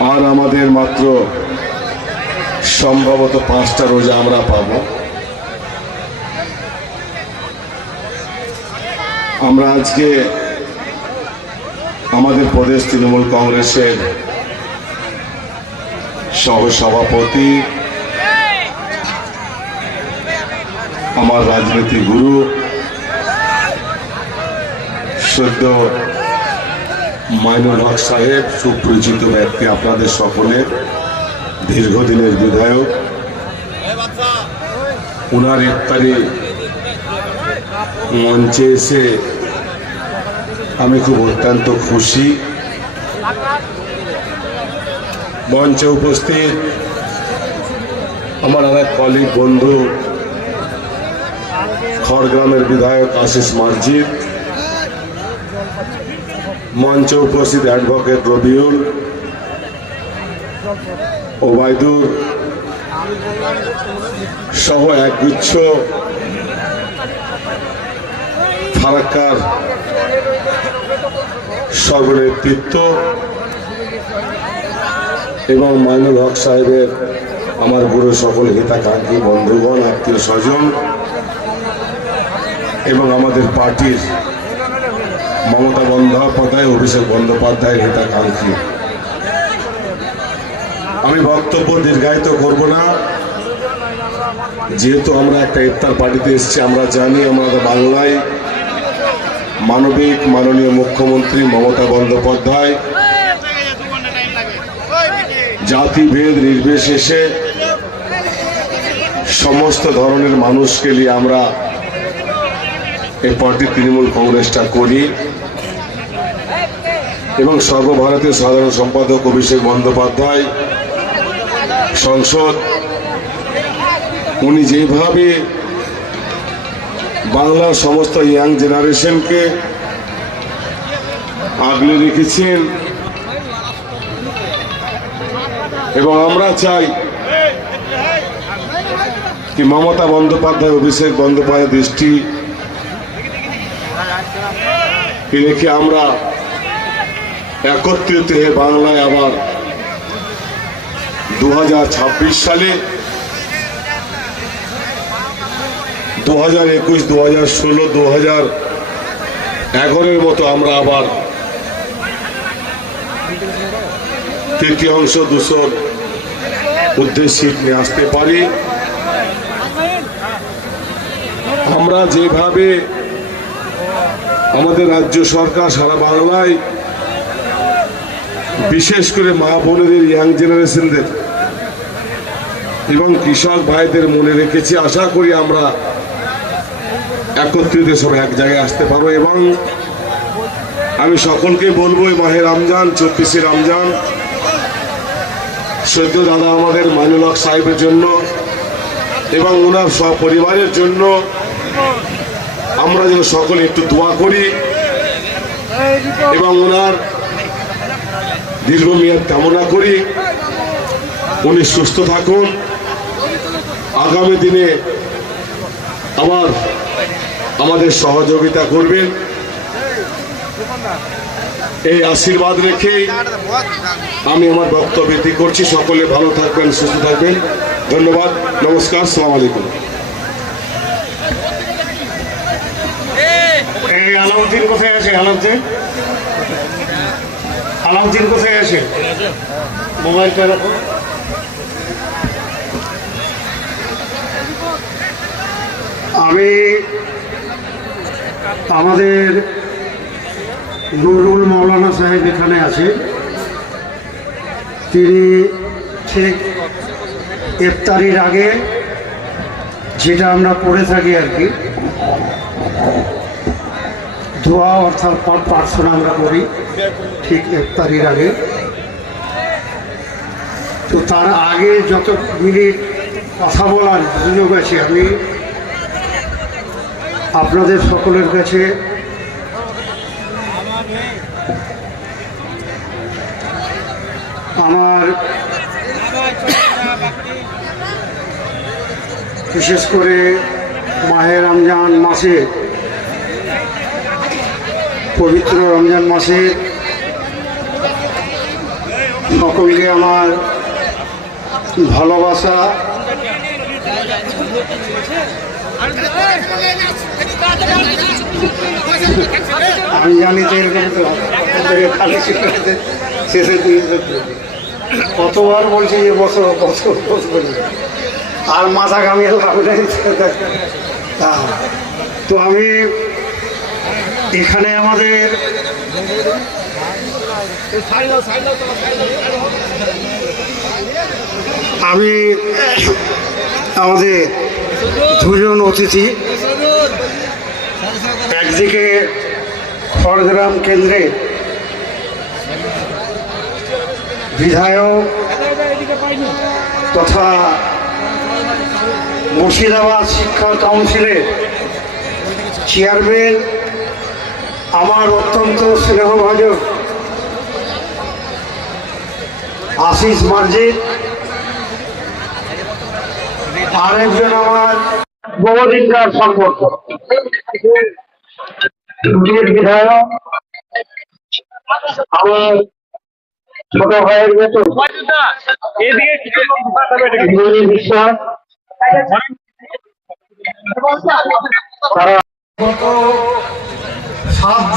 আর আমাদের মাত্র সম্ভবত পাঁচটা রোজা আমরা পাব। আমরা আজকে আমাদের প্রদেশ তৃণমূল কংগ্রেসের সহসভাপতি, আমার রাজনীতি গুরু, সদ্য মাইনুল হক সাহেব, সুপরিচিত ব্যক্তি আপনাদের সকলের, দীর্ঘদিনের বিধায়ক। উনার ইফতারি মঞ্চে এসে আমি খুব অত্যন্ত খুশি। মঞ্চে উপস্থিত আমার অনেক কলিগ বন্ধু, খড়গ্রামের বিধায়ক আশিস মার্জিদ মঞ্চে উপস্থিত অ্যাডভোকেট রবিউল, ওবায়দুর সহ একগুচ্ছ ফারাক্কার সর্বনেতৃত্ব এবং মাইনুল হক সাহেবের আমার গুরু সকল হিতাকাঙ্ক্ষী বন্ধুগণ, আত্মীয় স্বজন এবং আমাদের পার্টির মমতা বন্দ্যোপাধ্যায়, অভিষেক বন্দ্যোপাধ্যায়ের হিতাকাঙ্ক্ষী। আমি বক্তব্য দীর্ঘায়িত করব না। যেহেতু আমরা একটা ইফতার পার্টিতে এসেছি, আমরা জানি আমাদের বাংলায় মানবিক, মাননীয় মুখ্যমন্ত্রী মমতা বন্দ্যোপাধ্যায় জাতিভেদ নির্বিশেষে সমস্ত ধরনের মানুষকে নিয়ে আমরা এই পার্টি তৃণমূল কংগ্রেসটা করি। এবং সর্বভারতীয় সাধারণ সম্পাদক অভিষেক বন্দ্যোপাধ্যায়, সংসদ, উনি যেভাবে বাংলার সমস্ত ইয়াং জেনারেশনকে আগলে রেখেছেন, এবং আমরা চাই কি মমতা বন্দ্যোপাধ্যায়, অভিষেক বন্দ্যোপাধ্যায় দৃষ্টি রেখে আমরা একত্রিত হয়ে বাংলায় আবার দু হাজার ছাব্বিশ সালে দু হাজার একুশ দু হাজার ষোলো দু হাজার এগারোর মতো আমরা আবার তৃতীয়াংশ দূষণ সিট নিয়ে আসতে পারি। আমরা যেভাবে আমাদের রাজ্য সরকার সারা বাংলায় বিশেষ করে মা বোনেদের ইয়াং জেনারেশনদের এবং কৃষক ভাইদের মনে রেখেছি, আশা করি আমরা একত্রিত সব এক জায়গায় আসতে পারব এবং আমি সকলকে বলব মাহে রমজান, চব্বিশে রমজান সদ্য দাদা আমাদের মাইনুল হক সাহেবের জন্য এবং ওনার সপরিবারের জন্য আমরা যেন সকলে একটু দোয়া করি এবং ওনার দীর্ঘমেয়াদ কামনা করি উনি সুস্থ থাকুন। আগামী দিনে আমার আমাদের সহযোগিতা করবেন। এই আশীর্বাদ রেখেই আমি আমার বক্তব্য করছি। সকলে ভালো থাকবেন, সুস্থ থাকবেন। ধন্যবাদ, নমস্কার, সালাম আলাইকুম। আলাউদ্দিন কোথায় আছে? আলাউদ্দিন আলাউদ্দিন কোথায় আছে মোবাইলটা রাখো আমি আমাদের নুরুল মৌলানা সাহেব এখানে আছে। তিনি ঠিক ইফতারির আগে যেটা আমরা করে থাকি আর কি দোয়া অর্থাৎ পর প্রার্থনা আমরা করি, ঠিক ইফতারির আগে। তো তার আগে যত মিনিট কথা বলার সুযোগ আছে, আমি আপনাদের সকলের কাছে আমার বিশেষ করে মাহের রমজান মাসে পবিত্র রমজান মাসে সকলকে আমার ভালোবাসা আমি জানি যে এরকম শেষের দিকে কতবার বলছি যে বছর বছর বছর। আর মাথা ঘামিয়ে লাভ নেই। তো আমি এখানে আমাদের আমি আমাদের দুজন অতিথি একদিকে খড়গ্রাম কেন্দ্রে বিধায়ক তথা মুর্শিদাবাদ শিক্ষা কাউন্সিলের চেয়ারম্যান আমার অত্যন্ত স্নেহভাজন আশিস মার্জিত আরেকজন আমার বহুদিনকার সম্পর্ক। বিধায়ক, আমার ছোট ভাইয়ের মতো। বিশ্বাস। তারা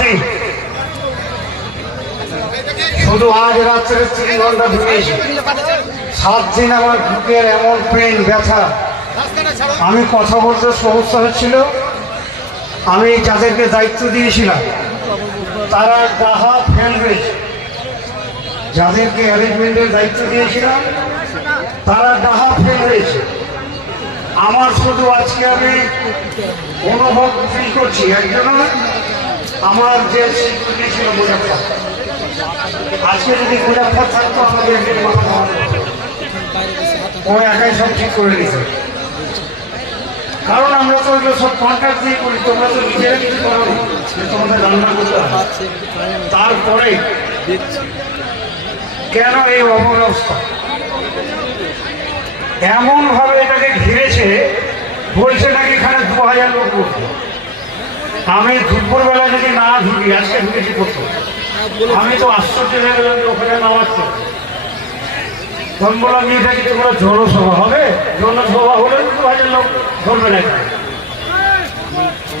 দিন শুধু আজ রাত্রে তিন ঘণ্টা ঘুমিয়েছি সাত দিন আমার বুকের এমন পেন ব্যথা। আমি কথা বলতে সমস্যা হচ্ছিল আমি যাদেরকে দায়িত্ব দিয়েছিলাম, তারা ডাহা ফেল রয়েছে যাদেরকে অ্যারেঞ্জমেন্টের দায়িত্ব দিয়েছিলাম, তারা ডাহা ফেল রয়েছে আমার শুধু আজকে আমি অনুভব ফিল করছি একজন আমার যে স্বীকৃতি ছিল মুজাফর আজকে যদি মুজাফর থাকতো, আমাদের। ও একাই সব ঠিক করে নিতে কারণ আমরা তো ওইগুলো সব কন্ট্রাক্ট দিয়ে করি, তোমরা তো নিজেরা কিছু করো তোমাদের রান্না করতে তারপরে কেন এই অবস্থা? এমন ভাবে এটাকে ঘিরেছে, বলছে নাকি এখানে দু হাজার লোক বসবে আমি দুপুরবেলা যদি না ঢুকি, আজকে ঢুকেছি করতো আমি তো আশ্চর্য হয়ে গেলাম যে ওখানে নামাচ্ছ তখন বললাম যে এটা কি তোমরা জনসভা হবে? জনসভা হলে দু হাজার লোক ধরবে না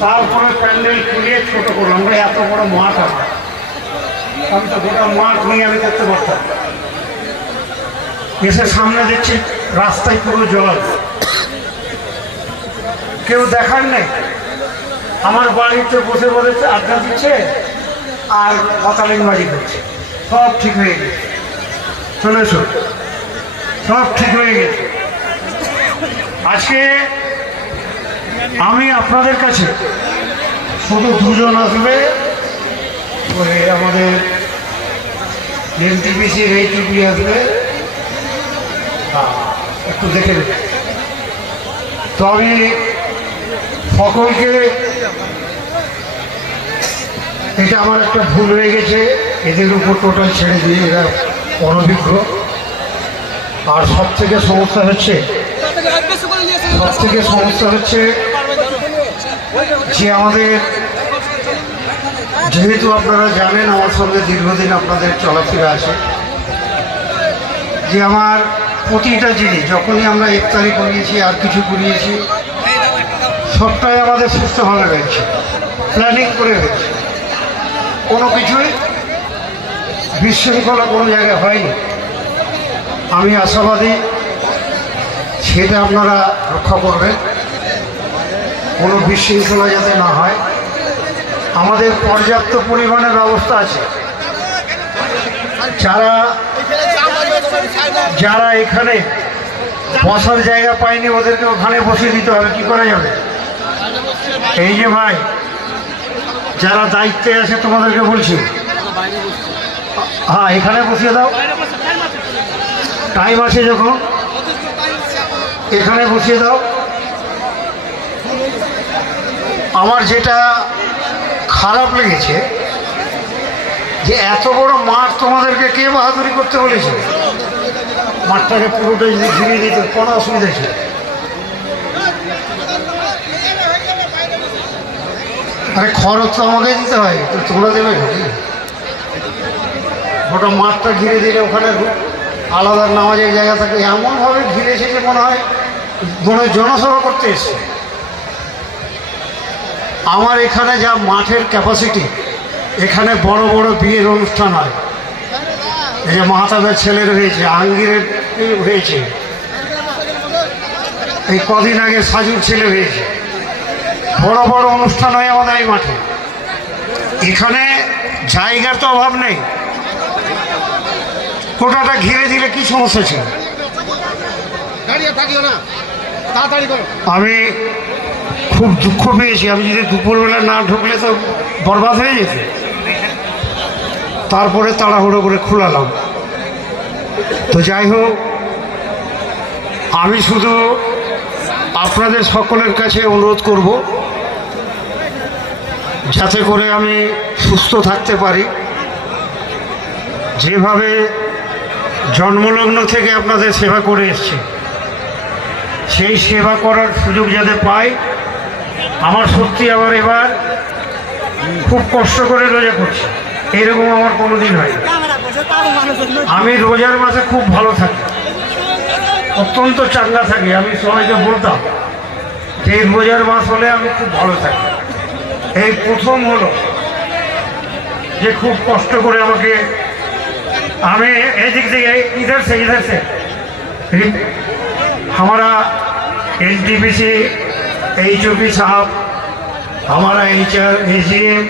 তারপরে প্যান্ডেল খুলিয়ে ছোট করলাম আমরা এত বড় মাঠ আমার আমি তো গোটা মাঠ নিয়ে আমি দেখতে পারতাম। এসে সামনে দেখছি রাস্তায় পুরো জল। কেউ দেখার নেই। আমার বাড়িতে বসে বসে আড্ডা দিচ্ছে আর কথালিং বাজি করছে সব ঠিক হয়ে গেছে। চলে এসো। সব ঠিক হয়ে গেছে। আজকে আমি আপনাদের কাছে শুধু দুজন আসবে ওই আমাদের এনটিপিসির এইটিপি আসবে। হ্যাঁ, একটু দেখে। তো আমি সকলকে এটা আমার একটা ভুল হয়ে গেছে। এদের উপর টোটাল ছেড়ে দিয়ে এরা অনভিজ্ঞ। আর সব থেকে সমস্যা হচ্ছে সব থেকে সমস্যা হচ্ছে যে আমাদের যেহেতু আপনারা জানেন, আমার সঙ্গে দীর্ঘদিন আপনাদের চলাফেরা আছে, যে আমার প্রতিটা জিনিস, যখনই আমরা ইফতারি করিয়েছি, আর কিছু করিয়েছি সবটাই আমাদের সুস্থভাবে হয়েছে। প্ল্যানিং করে হয়েছে। কোনো কিছুই বিশৃঙ্খলা কোনো জায়গায় হয়নি। আমি আশাবাদী, সেটা আপনারা রক্ষা করবেন। কোনো বিশৃঙ্খলা যাতে না হয়। আমাদের পর্যাপ্ত পরিমাণে ব্যবস্থা আছে। যারা যারা এখানে বসার জায়গা পায়নি, ওদেরকে ওখানে বসিয়ে দিতে হবে। কি করা যাবে? এই যে ভাই, যারা দায়িত্বে আছে তোমাদেরকে বলছি। হ্যাঁ এখানে বসিয়ে দাও। টাইম আছে যখন। এখানে বসিয়ে দাও। আমার যেটা খারাপ লেগেছে, যে এত বড় মাঠ তোমাদেরকে কে বাহাদুরি করতে বলেছে? মাঠটাকে পুরোটাই ঘিরিয়ে দিতে কোনো অসুবিধা ছিল আরে খরচ তো আমাকে দিতে হয়, তো তোমরা দেবে নাকি? গোটা মাঠটা ঘিরে দিলে ওখানে আলাদা নামাজের জায়গা থাকে। এমনভাবে ঘিরে এসেছে মনে হয়, মনে জনসভা করতে এসছে। আমার এখানে যা মাঠের ক্যাপাসিটি এখানে বড় বড় বিয়ের অনুষ্ঠান হয়। এই যে মাহাতাবের ছেলের হয়েছে, আঙ্গিরের হয়েছে। এই কদিন আগে সাজুর ছেলে হয়েছে। বড় বড় অনুষ্ঠান হয় আমাদের এই মাঠে। এখানে জায়গার তো অভাব নেই। কোটাটা ঘিরে দিলে কি সমস্যা ছিল? না। আমি খুব দুঃখ পেয়েছি। আমি যদি দুপুরবেলা না ঢুকলে তো বরবাদ হয়ে যেত। তারপরে তাড়াহুড়ো করে খুলালাম। তো যাই হোক আমি শুধু আপনাদের সকলের কাছে অনুরোধ করব যাতে করে আমি সুস্থ থাকতে পারি। যেভাবে জন্মলগ্ন থেকে আপনাদের সেবা করে এসছি, সেই সেবা করার সুযোগ যাতে পাই, আমার সত্যি আবার এবার খুব কষ্ট করে রোজা করছি। এরকম আমার কোনো দিন হয় আমি রোজার মাসে খুব ভালো থাকি। অত্যন্ত চাঙ্গা থাকি, আমি সবাইকে বলতাম যে রোজার মাস হলে আমি খুব ভালো থাকি। এই প্রথম হলো যে খুব কষ্ট করে আমাকে আমি এই দিক থেকে ইধার সে ইধার সে हमारा N T P C H O P साहब हमारा H R A C M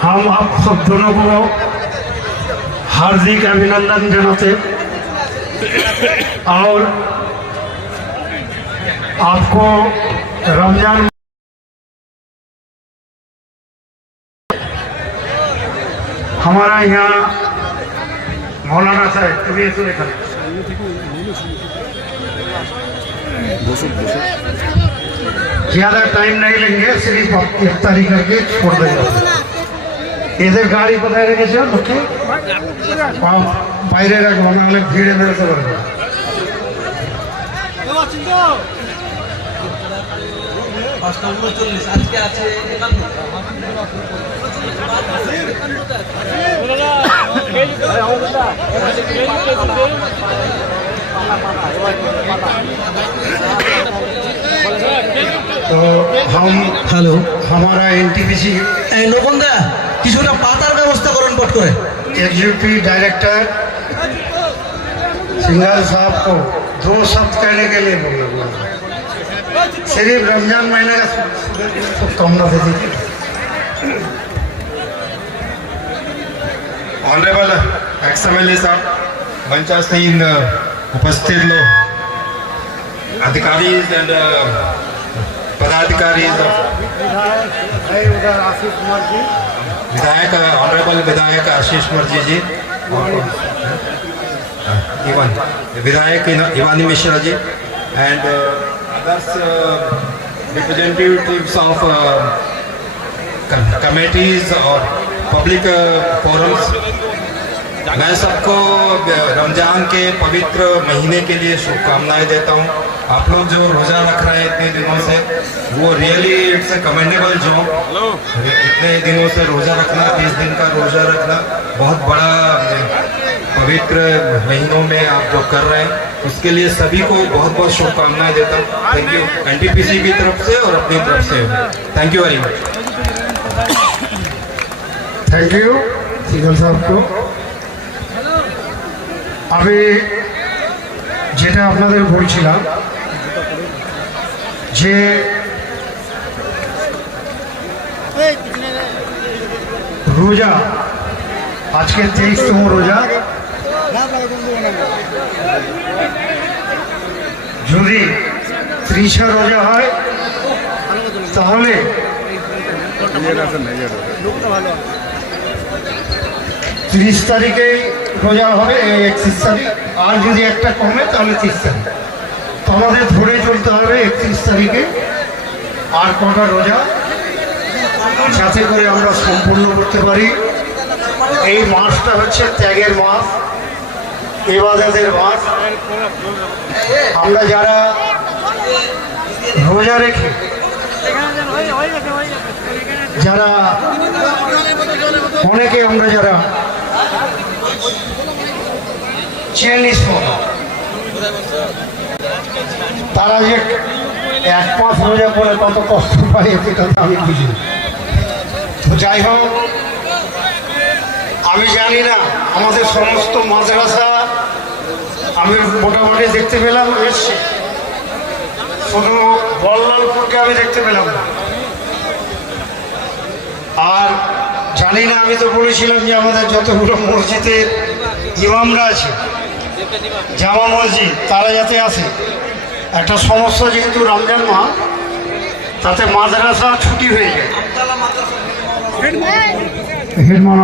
हम आप सब दोनों को हार्दिक अभिनंदन जनाते और आपको रमजान हमारा यहाँ मौलाना साहब तुम्हें तो देखा ज़्यादा टाइम नहीं लेंगे सिर्फ आप इफ्तारी करके छोड़ देंगे এদের গাড়ি কোথায় রেখেছে লোকে বাইরে রাখবো নাহলে ভিড়ে বেরোতে পারবে না। আজকে আছে একান্ন তো हम হ্যালো हमारा एनटीपीसी এই নবন্দা কিছুটা পাতার ব্যবস্থা করেন পট করে एग्जीक्यूटिव डायरेक्टर सिंघल साहब को दो शब्द कहने के लिए बोलना बोला सिर्फ रमजान महीने का शुभकामना दे दीजिए ऑनरेबल एक्स एम एल साहब मंचासीन उपस्थित अधिकारी एंड पदाधिकारी कुमार जी विधायक ऑनरेबल विधायक आशीष मर्ज़ी जी। इवन विधायक Ivani Mishra ji. And others representatives of committees और पब्लिक फोरम्स मैं सबको रमज़ान के पवित्र महीने के लिए शुभकामनाएँ देता हूँ। आप लोग जो रोजा रख रहे हैं इतने दिनों से वो रियली इट्स ए कमेंडेबल जो इतने दिनों से रोजा रखना तीस दिन का रोजा रखना बहुत बड़ा पवित्र महीनों में आप लोग कर रहे हैं। उसके लिए सभी को बहुत बहुत शुभकामनाएँ देता हूँ। थैंक यू एनटीपीसी की तरफ़ से और अपनी तरफ़ से। Thank you very much thank you Singhal साहब को। আমি যেটা আপনাদের বলছিলাম যে রোজা, আজকে তেইশতম রোজা। যদি ত্রিশা রোজা হয়, তাহলে তিরিশ তারিখেই রোজা হবে একত্রিশ তারিখ আর যদি একটা কমে, তাহলে তিরিশ তারিখ তো আমাদের ধরে চলতে হবে একত্রিশ তারিখে আর কটা রোজা, যাতে করে আমরা সম্পূর্ণ করতে পারি। এই মাসটা হচ্ছে ত্যাগের মাস এবাদাদের মাস। আমরা যারা রোজা রেখে, যারা অনেকে আমরা যারা চিয়াল্লিশ পড়া তারা যে এক মাস রোজা করে কত কষ্ট পায় এটা তো আমি বুঝি তো যাই হোক, আমি জানি না, আমাদের সমস্ত মাদ্রাসা আমি মোটামুটি দেখতে পেলাম এসছে শুধু বল্লালপুরকে আমি দেখতে পেলাম আর জানি না আমি তো বলেছিলাম যে আমাদের যতগুলো মসজিদের ইমামরা আছে জামা মসজিদ তারা যাতে আসে। একটা সমস্যা যেহেতু রমজান মা তাতে মাদ্রাসা ছুটি হয়ে যায়।